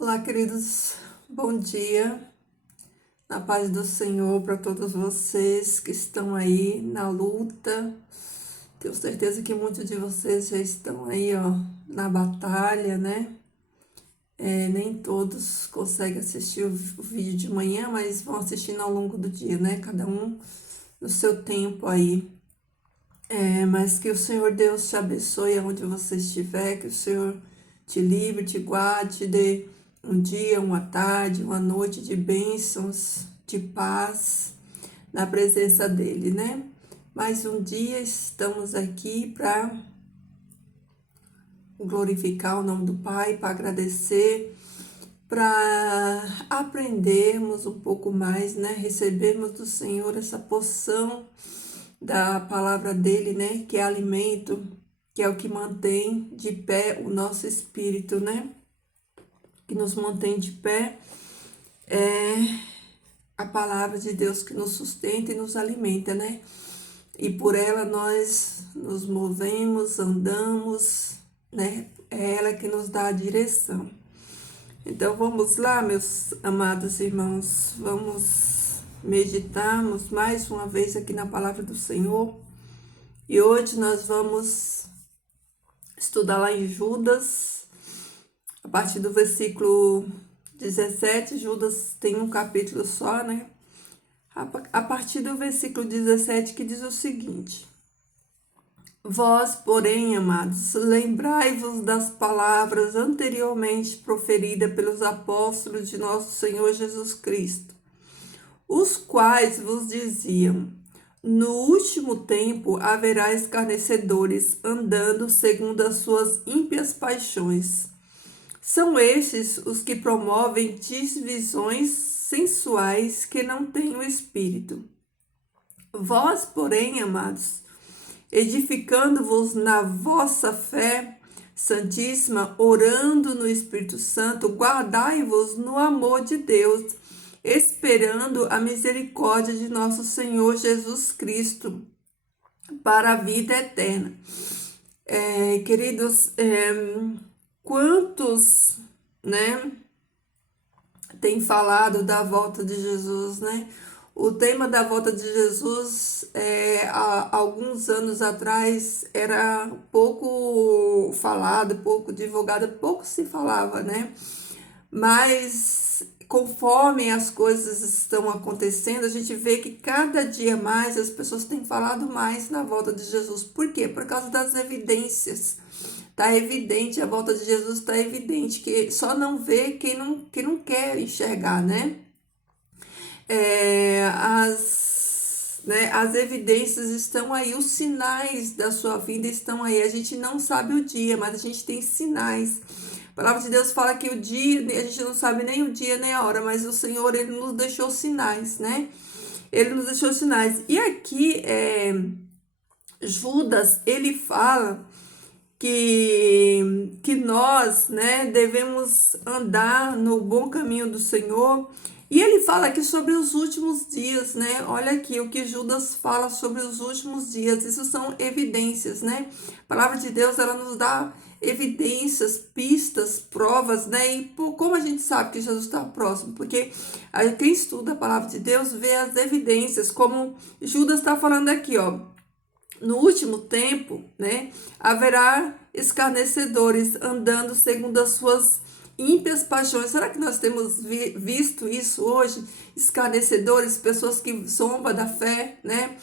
Olá, queridos, bom dia, na paz do Senhor para todos vocês que estão aí na luta. Tenho certeza que muitos de vocês já estão aí, na batalha, né? Nem todos conseguem assistir o vídeo de manhã, mas vão assistindo ao longo do dia, né? Cada um no seu tempo aí. Mas que o Senhor Deus te abençoe aonde você estiver, que o Senhor te livre, te guarde, te dê um dia, uma tarde, uma noite de bênçãos, de paz, na presença dEle, né? Mais um dia estamos aqui para glorificar o nome do Pai, para agradecer, para aprendermos um pouco mais, né? Recebermos do Senhor essa porção da palavra dele, né? Que é alimento, que é o que mantém de pé o nosso espírito, né? Que nos mantém de pé é a palavra de Deus que nos sustenta e nos alimenta, né? E por ela nós nos movemos, andamos, né? É ela que nos dá a direção. Então vamos lá, meus amados irmãos, vamos meditarmos mais uma vez aqui na palavra do Senhor. E hoje nós vamos estudar lá em Judas, a partir do versículo 17. Judas tem um capítulo só, né? A partir do versículo 17, que diz o seguinte: Vós, porém, amados, lembrai-vos das palavras anteriormente proferidas pelos apóstolos de nosso Senhor Jesus Cristo, os quais vos diziam: no último tempo haverá escarnecedores, andando segundo as suas ímpias paixões. São estes os que promovem divisões sensuais que não têm o espírito. Vós, porém, amados, edificando-vos na vossa fé santíssima, orando no Espírito Santo, guardai-vos no amor de Deus, esperando a misericórdia de nosso Senhor Jesus Cristo para a vida eterna. Queridos, quantos, né, tem falado da volta de Jesus, né? O tema da volta de Jesus, há alguns anos atrás, era pouco falado, pouco divulgado, pouco se falava, né? Mas conforme as coisas estão acontecendo, a gente vê que cada dia mais as pessoas têm falado mais na volta de Jesus. Por quê? Por causa das evidências. Está evidente, a volta de Jesus está evidente, que só não vê quem não quer enxergar, né? As evidências estão aí, os sinais da sua vida estão aí. A gente não sabe o dia, mas a gente tem sinais. A palavra de Deus fala que o dia, a gente não sabe nem o dia nem a hora, mas o Senhor, Ele nos deixou sinais, né? Ele nos deixou sinais. E aqui, Judas, ele fala que nós, né, devemos andar no bom caminho do Senhor. E ele fala aqui sobre os últimos dias, né? Olha aqui o que Judas fala sobre os últimos dias. Isso são evidências, né? A palavra de Deus, ela nos dá evidências, pistas, provas, né? E como a gente sabe que Jesus está próximo? Porque quem estuda a palavra de Deus vê as evidências, como Judas está falando aqui, ó. No último tempo, né, haverá escarnecedores andando segundo as suas ímpias paixões. Será que nós temos visto isso hoje? Escarnecedores, pessoas que zombam da fé, né?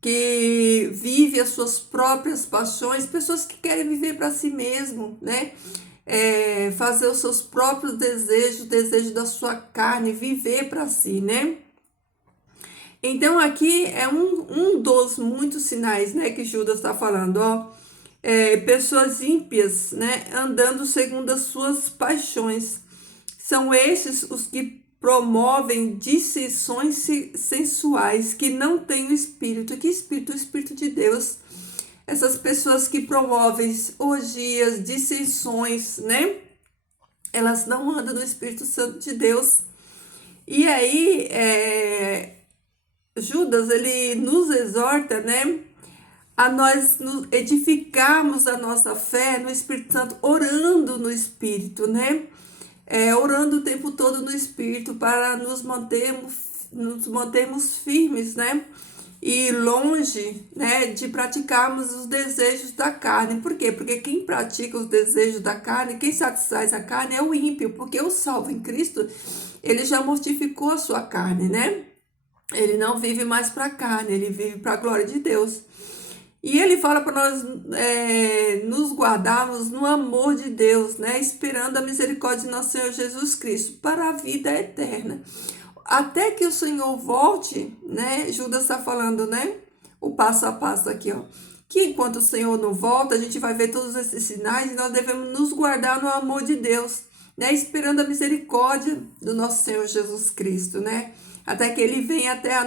Que vivem as suas próprias paixões, pessoas que querem viver para si mesmo, né? Fazer os seus próprios desejos, desejo da sua carne, viver para si, né? Então, aqui é um dos muitos sinais, né, que Judas está falando, ó. Pessoas ímpias, né, andando segundo as suas paixões. São esses os que promovem dissensões sensuais, que não têm o Espírito. Que Espírito? O Espírito de Deus. Essas pessoas que promovem orgias, dissensões, né, elas não andam no Espírito Santo de Deus. E aí, Judas, ele nos exorta, né, a nós edificarmos a nossa fé no Espírito Santo, orando no Espírito, né? orando o tempo todo no Espírito para nos mantermos firmes, né? E longe, né, de praticarmos os desejos da carne. Por quê? Porque quem pratica os desejos da carne, quem satisfaz a carne é o ímpio, porque o salvo em Cristo, ele já mortificou a sua carne, né? Ele não vive mais para a carne, ele vive para a glória de Deus. E ele fala para nós nos guardarmos no amor de Deus, né? Esperando a misericórdia de nosso Senhor Jesus Cristo para a vida eterna. Até que o Senhor volte, né? Judas está falando, né? O passo a passo aqui, ó. Que enquanto o Senhor não volta, a gente vai ver todos esses sinais e nós devemos nos guardar no amor de Deus, né? Esperando a misericórdia do nosso Senhor Jesus Cristo, né? Até que ele venha até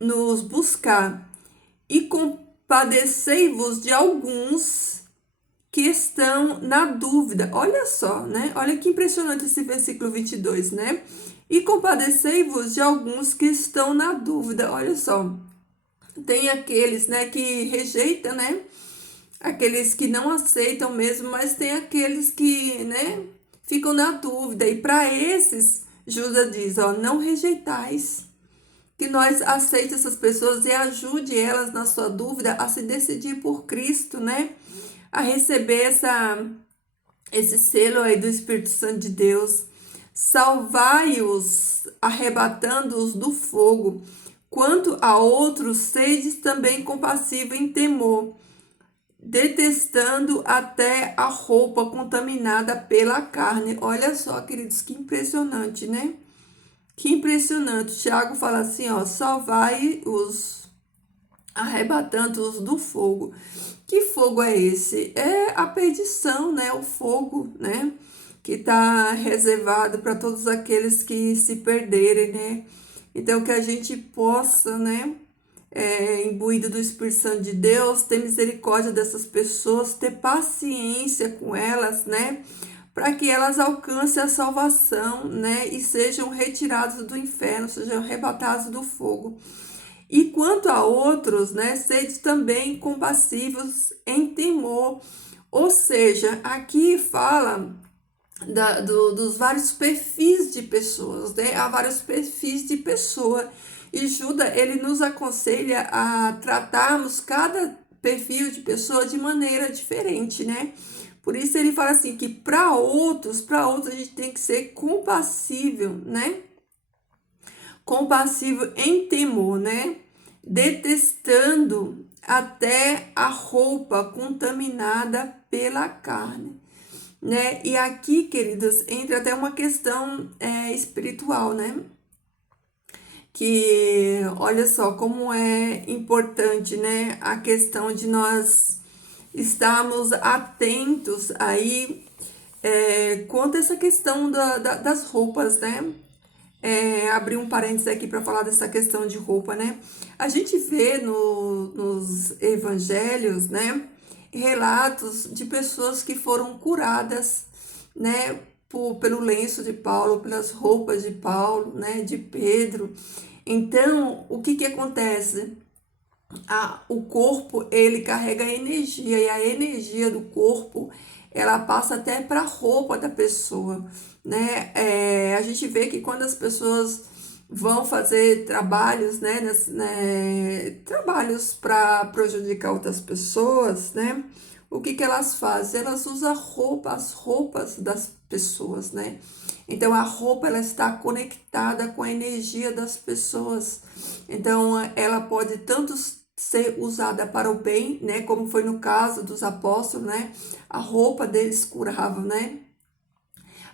nos buscar. E compadecei-vos de alguns que estão na dúvida. Olha só, né? Olha que impressionante esse versículo 22, né? E compadecei-vos de alguns que estão na dúvida. Olha só. Tem aqueles, né, que rejeitam, né? Aqueles que não aceitam mesmo, mas tem aqueles que, né, ficam na dúvida. E para esses, Judas diz, ó, não rejeitais. Que nós aceite essas pessoas e ajude elas na sua dúvida a se decidir por Cristo, né? A receber esse selo aí do Espírito Santo de Deus. Salvai-os, arrebatando-os do fogo. Quanto a outros, sedes também compassivo em temor, detestando até a roupa contaminada pela carne. Olha só, queridos, que impressionante, né? Que impressionante. Tiago fala assim, ó, salvai-os, arrebatando-os do fogo. Que fogo é esse? É a perdição, né? O fogo, né? Que está reservado para todos aqueles que se perderem, né? Então, que a gente possa, né? Imbuído do Espírito Santo de Deus, ter misericórdia dessas pessoas, ter paciência com elas, né? Para que elas alcancem a salvação, né? E sejam retiradas do inferno, sejam arrebatadas do fogo. E quanto a outros, né, sede também compassivos em temor. Ou seja, aqui fala dos vários perfis de pessoas, né? Há vários perfis de pessoa. E Judas, ele nos aconselha a tratarmos cada perfil de pessoa de maneira diferente, né? Por isso ele fala assim que para outros a gente tem que ser compassível, né? Compassivo em temor, né? Detestando até a roupa contaminada pela carne, né? E aqui, queridas, entra até uma questão espiritual, né? Que olha só como é importante, né? A questão de nós estarmos atentos aí quanto a essa questão das roupas, né? Abrir um parênteses aqui para falar dessa questão de roupa, né? A gente vê nos evangelhos, né, relatos de pessoas que foram curadas, né, pelo lenço de Paulo, pelas roupas de Paulo, né, de Pedro. Então, o que acontece? O corpo, ele carrega energia, e a energia do corpo, ela passa até para a roupa da pessoa, né? A gente vê que quando as pessoas vão fazer trabalhos, trabalhos para prejudicar outras pessoas, né? O que elas fazem? Elas usam as roupas das pessoas, né? Então, a roupa, ela está conectada com a energia das pessoas. Então, ela pode tanto ser usada para o bem, né? Como foi no caso dos apóstolos, né? A roupa deles curava, né?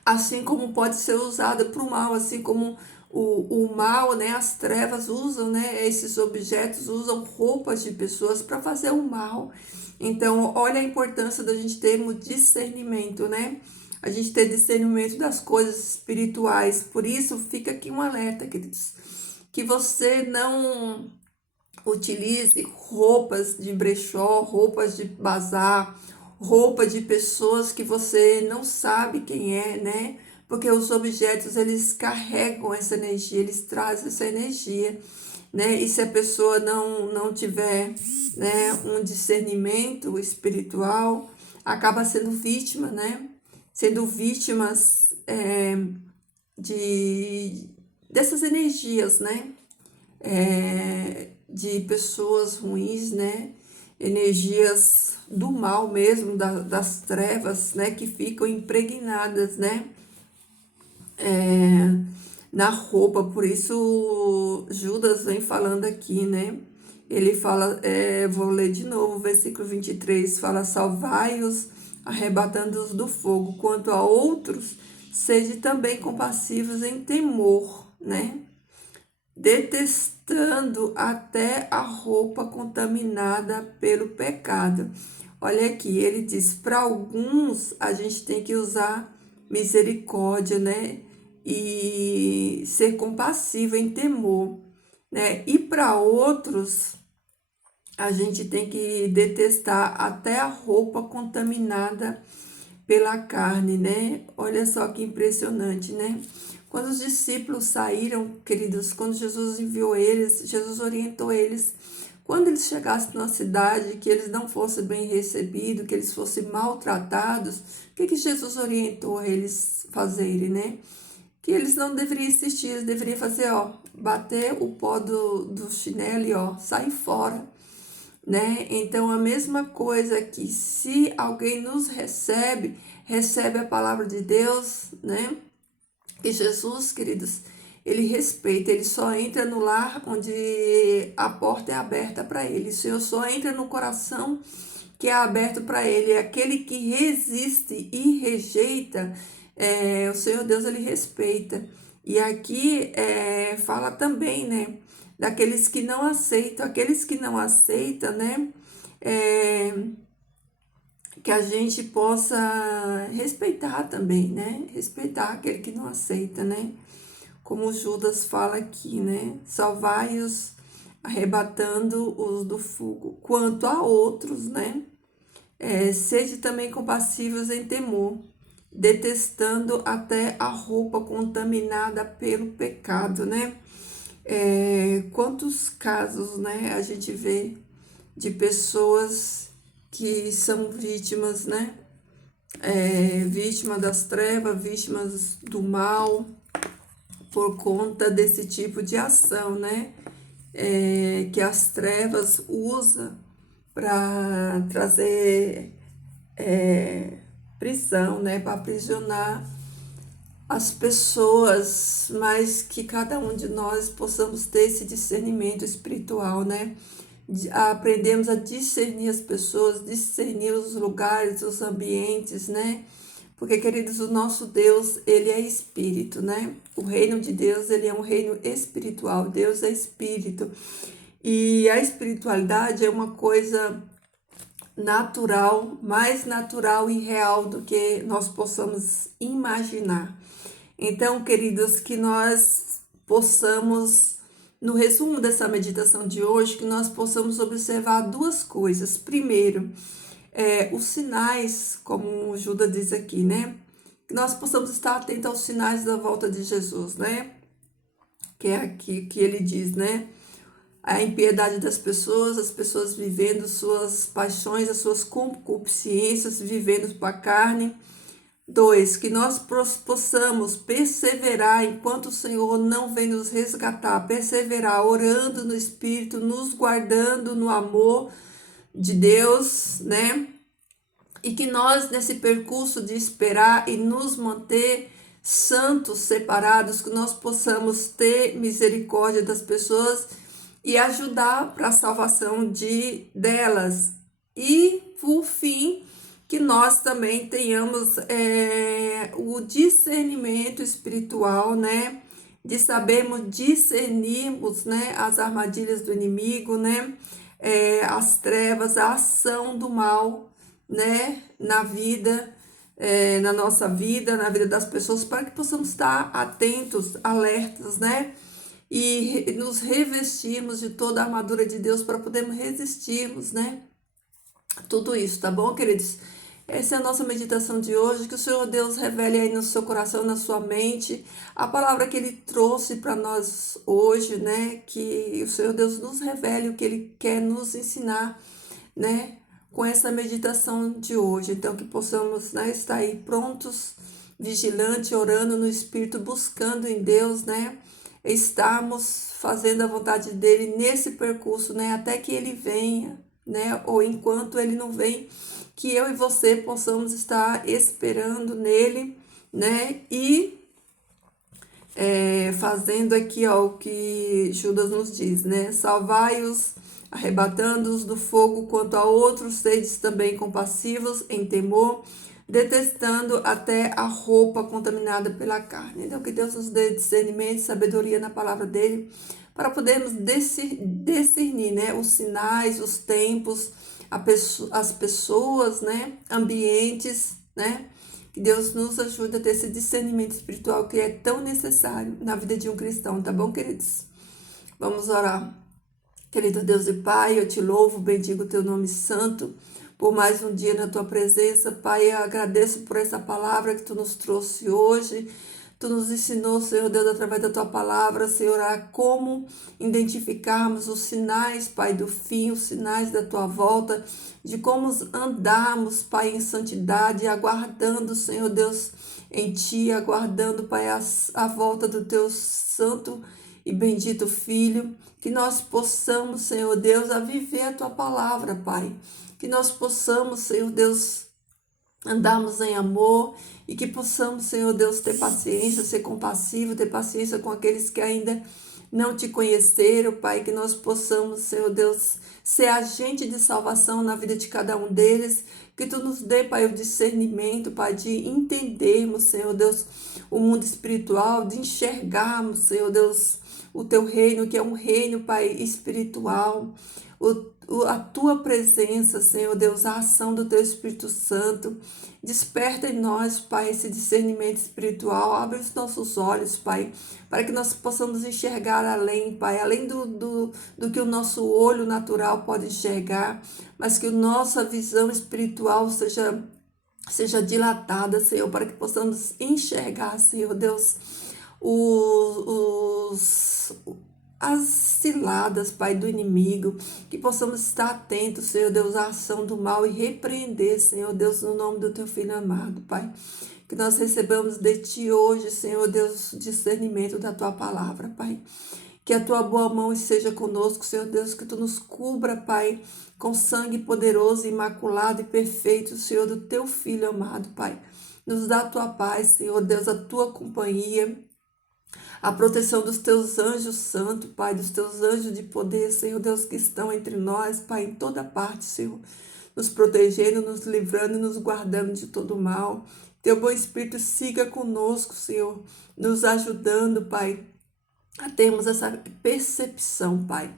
Assim como pode ser usada para o mal, assim como o mal, né? As trevas usam, né? Esses objetos usam roupas de pessoas para fazer o mal. Então, olha a importância da gente termos discernimento, né? A gente ter discernimento das coisas espirituais. Por isso, fica aqui um alerta, queridos. Que você não utilize roupas de brechó, roupas de bazar, roupa de pessoas que você não sabe quem é, né? Porque os objetos, eles carregam essa energia, eles trazem essa energia, né? E se a pessoa não tiver, né, um discernimento espiritual, acaba sendo vítima, né? sendo vítimas dessas energias, né? De pessoas ruins, né? Energias do mal mesmo, das trevas, né? Que ficam impregnadas, né? Na roupa. Por isso Judas vem falando aqui, né? Ele fala, vou ler de novo, o versículo 23, fala: salvai-os, arrebatando-os do fogo. Quanto a outros, sede também compassivos em temor, né? Detestando até a roupa contaminada pelo pecado. Olha aqui, ele diz: para alguns a gente tem que usar misericórdia, né? E ser compassivo em temor, né? E para outros a gente tem que detestar até a roupa contaminada pela carne, né? Olha só que impressionante, né? Quando os discípulos saíram, queridos, quando Jesus enviou eles, Jesus orientou eles, quando eles chegassem na cidade, que eles não fossem bem recebidos, que eles fossem maltratados, o que Jesus orientou eles fazerem, né? Que eles não deveriam insistir, eles deveriam fazer, ó, bater o pó do chinelo e, ó, sair fora, né? Então, a mesma coisa que se alguém nos recebe, recebe a palavra de Deus, né? Que Jesus, queridos, ele respeita, ele só entra no lar onde a porta é aberta para ele. O Senhor só entra no coração que é aberto para ele. É aquele que resiste e rejeita, o Senhor Deus, ele respeita. E aqui fala também, né? Daqueles que não aceitam, aqueles que não aceitam, né? Que a gente possa respeitar também, né? Respeitar aquele que não aceita, né? Como Judas fala aqui, né? Salvai-os, arrebatando-os do fogo. Quanto a outros, né? Sede também compassivos em temor, detestando até a roupa contaminada pelo pecado, né? Quantos casos, né, a gente vê de pessoas que são vítimas, né? Vítima das trevas, vítimas do mal, por conta desse tipo de ação, né? Que as trevas usam para trazer prisão, né? Para aprisionar as pessoas, mas que cada um de nós possamos ter esse discernimento espiritual, né? Aprendemos a discernir as pessoas, discernir os lugares, os ambientes, né? Porque, queridos, o nosso Deus, ele é espírito, né? O reino de Deus, ele é um reino espiritual. Deus é espírito. E a espiritualidade é uma coisa natural, mais natural e real do que nós possamos imaginar. Então, queridos, que nós possamos, no resumo dessa meditação de hoje, que nós possamos observar duas coisas. Primeiro, os sinais, como o Judas diz aqui, né? Que nós possamos estar atentos aos sinais da volta de Jesus, né? Que é aqui que ele diz, né? A impiedade das pessoas, as pessoas vivendo suas paixões, as suas concupiscências, vivendo para a carne. 2, que nós possamos perseverar enquanto o Senhor não vem nos resgatar, perseverar orando no Espírito, nos guardando no amor de Deus, né? E que nós, nesse percurso de esperar e nos manter santos, separados, que nós possamos ter misericórdia das pessoas e ajudar para a salvação delas. E, por fim, que nós também tenhamos o discernimento espiritual, né? De sabermos discernirmos, né, as armadilhas do inimigo, né? As trevas, a ação do mal, né? Na vida, na nossa vida, na vida das pessoas, para que possamos estar atentos, alertas, né? E nos revestirmos de toda a armadura de Deus para podermos resistirmos, né? Tudo isso, tá bom, queridos? Essa é a nossa meditação de hoje, que o Senhor Deus revele aí no seu coração, na sua mente, a palavra que Ele trouxe para nós hoje, né? Que o Senhor Deus nos revele o que Ele quer nos ensinar, né? com essa meditação de hoje. Então, que possamos, né, estar aí prontos, vigilantes, orando no Espírito, buscando em Deus, né, estarmos fazendo a vontade dele nesse percurso, né, até que ele venha, né, ou enquanto ele não vem, que eu e você possamos estar esperando nele, né, e fazendo aqui, ó, o que Judas nos diz, né, salvai-os, arrebatando-os do fogo, quanto a outros, sedes também compassivos em temor, detestando até a roupa contaminada pela carne. Então, que Deus nos dê discernimento e sabedoria na palavra dele, para podermos discernir, né, os sinais, os tempos, as pessoas, né, ambientes, né, que Deus nos ajude a ter esse discernimento espiritual que é tão necessário na vida de um cristão, tá bom, queridos? Vamos orar. Querido Deus e Pai, eu te louvo, bendigo o teu nome santo, por mais um dia na tua presença. Pai, eu agradeço por essa palavra que tu nos trouxe hoje. Tu nos ensinou, Senhor Deus, através da tua palavra, Senhor, a como identificarmos os sinais, Pai, do fim, os sinais da tua volta, de como andarmos, Pai, em santidade, aguardando, Senhor Deus, em ti, aguardando, Pai, a volta do teu santo e bendito Filho, que nós possamos, Senhor Deus, a viver a tua palavra, Pai, que nós possamos, Senhor Deus, andarmos em amor e que possamos, Senhor Deus, ter paciência, ser compassivo, ter paciência com aqueles que ainda não te conheceram, Pai, que nós possamos, Senhor Deus, ser agente de salvação na vida de cada um deles, que tu nos dê, Pai, o discernimento, Pai, de entendermos, Senhor Deus, o mundo espiritual, de enxergarmos, Senhor Deus, o teu reino, que é um reino, Pai, espiritual, a tua presença, Senhor Deus, a ação do teu Espírito Santo. Desperta em nós, Pai, esse discernimento espiritual. Abre os nossos olhos, Pai, para que nós possamos enxergar além, Pai, além do que o nosso olho natural pode enxergar, mas que a nossa visão espiritual seja dilatada, Senhor, para que possamos enxergar, Senhor Deus, as ciladas, Pai, do inimigo, que possamos estar atentos, Senhor Deus, à ação do mal e repreender, Senhor Deus, no nome do teu Filho amado, Pai. Que nós recebamos de ti hoje, Senhor Deus, o discernimento da tua palavra, Pai. Que a tua boa mão esteja conosco, Senhor Deus, que tu nos cubra, Pai, com sangue poderoso, imaculado e perfeito, Senhor, do teu Filho amado, Pai. Nos dá a tua paz, Senhor Deus, a tua companhia, a proteção dos teus anjos santos, Pai, dos teus anjos de poder, Senhor Deus, que estão entre nós, Pai, em toda parte, Senhor, nos protegendo, nos livrando e nos guardando de todo mal. Teu bom Espírito siga conosco, Senhor, nos ajudando, Pai, a termos essa percepção, Pai,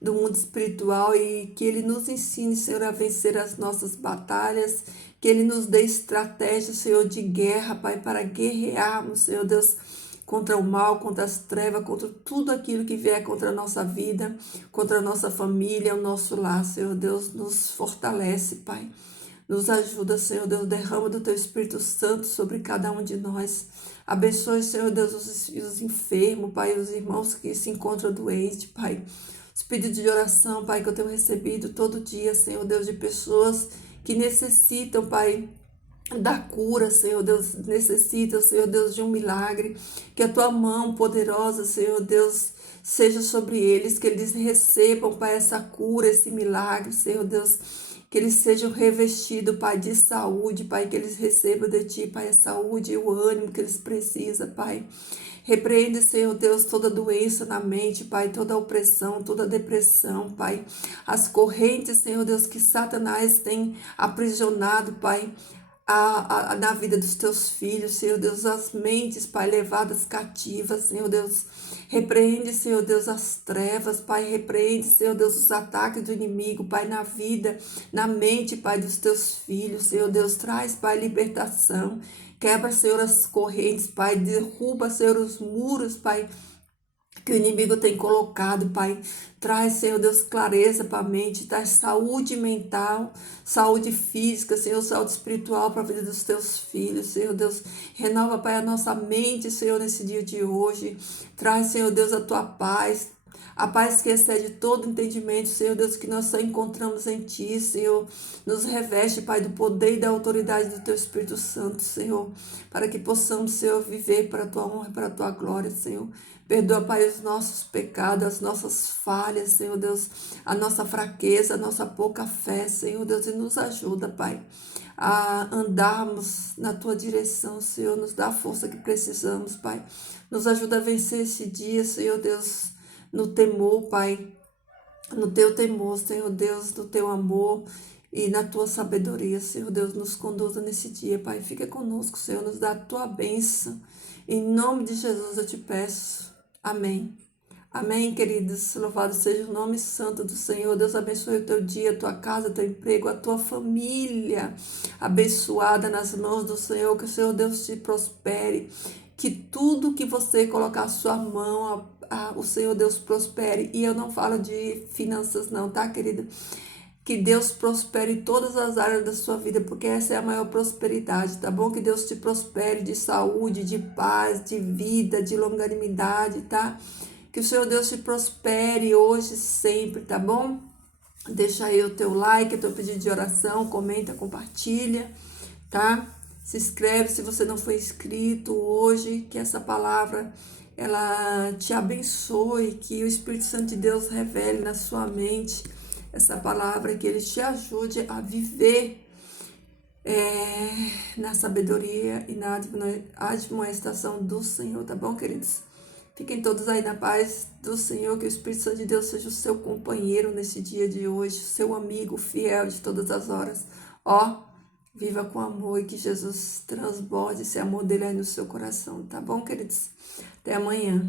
do mundo espiritual e que Ele nos ensine, Senhor, a vencer as nossas batalhas, que Ele nos dê estratégia, Senhor, de guerra, Pai, para guerrearmos, Senhor Deus, contra o mal, contra as trevas, contra tudo aquilo que vier contra a nossa vida, contra a nossa família, o nosso lar, Senhor Deus, nos fortalece, Pai. Nos ajuda, Senhor Deus, derrama do Teu Espírito Santo sobre cada um de nós. Abençoe, Senhor Deus, os enfermos, Pai, os irmãos que se encontram doentes, Pai. Os pedidos de oração, Pai, que eu tenho recebido todo dia, Senhor Deus, de pessoas que necessitam, Pai, da cura, Senhor Deus, necessita, Senhor Deus, de um milagre, que a tua mão poderosa, Senhor Deus, seja sobre eles, que eles recebam, Pai, essa cura, esse milagre, Senhor Deus, que eles sejam revestidos, Pai, de saúde, Pai, que eles recebam de Ti, Pai, a saúde e o ânimo que eles precisam, Pai. Repreende, Senhor Deus, toda doença na mente, Pai, toda opressão, toda depressão, Pai. As correntes, Senhor Deus, que Satanás tem aprisionado, Pai, na vida dos teus filhos, Senhor Deus, as mentes, Pai, levadas cativas, Senhor Deus, repreende, Senhor Deus, as trevas, Pai, repreende, Senhor Deus, os ataques do inimigo, Pai, na vida, na mente, Pai, dos teus filhos, Senhor Deus, traz, Pai, libertação, quebra, Senhor, as correntes, Pai, derruba, Senhor, os muros, Pai, que o inimigo tem colocado, Pai. Traz, Senhor Deus, clareza para a mente, traz saúde mental, saúde física, Senhor, saúde espiritual para a vida dos teus filhos, Senhor Deus. Renova, Pai, a nossa mente, Senhor, nesse dia de hoje. Traz, Senhor Deus, a tua paz. A paz que excede todo entendimento, Senhor Deus, que nós só encontramos em Ti, Senhor. Nos reveste, Pai, do poder e da autoridade do Teu Espírito Santo, Senhor, para que possamos, Senhor, viver para a Tua honra e para a Tua glória, Senhor. Perdoa, Pai, os nossos pecados, as nossas falhas, Senhor Deus, a nossa fraqueza, a nossa pouca fé, Senhor Deus, e nos ajuda, Pai, a andarmos na Tua direção, Senhor. Nos dá a força que precisamos, Pai. Nos ajuda a vencer esse dia, Senhor Deus, no temor, Pai, no Teu temor, Senhor Deus, no Teu amor e na Tua sabedoria, Senhor Deus, nos conduza nesse dia, Pai. Fica conosco, Senhor, nos dá a Tua bênção. Em nome de Jesus eu te peço. Amém. Amém, queridos. Louvado seja o nome santo do Senhor. Deus abençoe o teu dia, a tua casa, teu emprego, a tua família. Abençoada nas mãos do Senhor. Que o Senhor Deus te prospere. Que tudo que você colocar a sua mão, o Senhor Deus prospere. E eu não falo de finanças não, tá, querida? Que Deus prospere todas as áreas da sua vida, porque essa é a maior prosperidade, tá bom? Que Deus te prospere de saúde, de paz, de vida, de longanimidade, tá? Que o Senhor Deus te prospere hoje e sempre, tá bom? Deixa aí o teu like, o teu pedido de oração, comenta, compartilha, tá? Se inscreve se você não foi inscrito hoje, que essa palavra ela te abençoe, que o Espírito Santo de Deus revele na sua mente essa palavra, que ele te ajude a viver na sabedoria e na admoestação do Senhor, tá bom, queridos? Fiquem todos aí na paz do Senhor, que o Espírito Santo de Deus seja o seu companheiro nesse dia de hoje, seu amigo fiel de todas as horas. Ó, viva com amor e que Jesus transborde esse amor dele aí no seu coração, tá bom, queridos? Até amanhã.